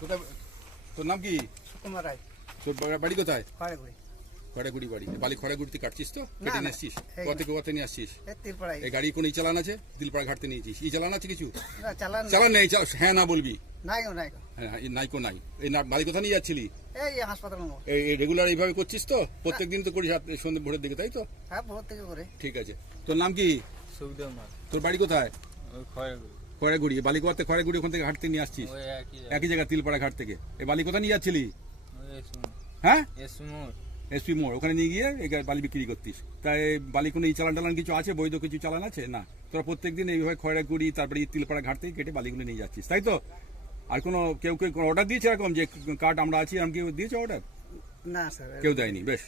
কোথায় তোর নাম কি? সুকুমার রায়। তোর বাড়ি কোথায়? খড়াগুড়ি। খড়াগুড়ি বাড়ি। বালি খড়াগুড়িতে কাটছিস তো? কেটে নিয়ে আসছিস? এই কোথা থেকে কোথা নিয়ে আসছিস? তিরপাড়ায়। এই গাড়ি কোনো ই চালান আছে? দিলপাড়া ঘাট থেকে নিয়েছিস? ই চালান আছে কিছু? না, চালান চালান নেই, হ্যাঁ না বলবি। নাই গো, নাই গো। হ্যাঁ নাইকো নাই। এই বাড়ি কোথা নিয়ে যাচ্ছিলি? এই হাসপাতাল মোড়। এই রেগুলার এইভাবে করছিস তো? প্রত্যেক দিন তো করিস সন্ধ্যে ভোরের দিকে, তাই তো? হ্যাঁ, ভোর থেকে করে। ঠিক আছে। তোর নাম কি? সুবিধা মার তোর বাড়ি কোথায়? ওই খড়াগুড়ি খড়াগুড়ি। বালিকোয়াতে খড়াগুড়ি ওখান থেকে ঘাট থেকে নিয়ে আসছিস? ওই একই একই জায়গা তিলপাড়া ঘাট থেকে। এই বালি কোথা নিয়ে যাচ্ছিলি? এসমোর হ্যাঁ, এসমোর এসপি মোড়। ওখানে নিয়ে গিয়ে এই বালি বিক্রি করতিস। তাই বালি কোনো ই চালান টালান কিছু আছে? বৈধ কিছু চালান আছে? না, তোরা প্রত্যেকদিন এইভাবে খড়াগুড়ি তারপরে তিলপাড়া ঘাট থেকে কেটে বালিগুলো নিয়ে যাচ্ছিস, তাই তো? আর কোনো কেউ কেউ অর্ডার দিয়েছে এরকম যে কার্ড আমরা আছি, আমি কেউ দিয়েছে অর্ডার? না স্যার, কেউ দেয়নি। বেশ,